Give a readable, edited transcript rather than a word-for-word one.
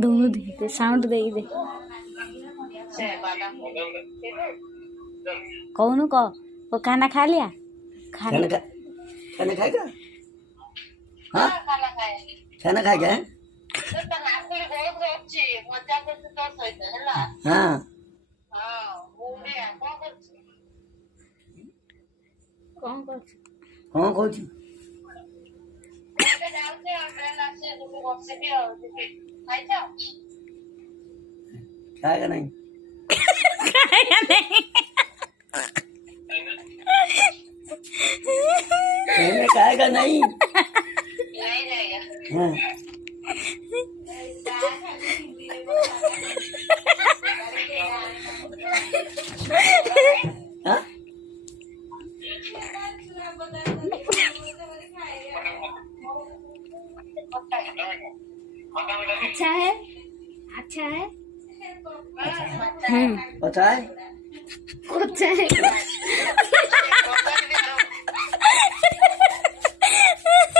दोनों दे साउंड दे दे कौन को वो खाना खा लिया खाना खाएगा हाँ खाना खाएगा हाँ कौन को कौन कौन खाएगा नहीं खाएगा नहीं खाएगा नहीं हाँ हाँ अच्छा है अच्छा है अच्छा है अच्छा है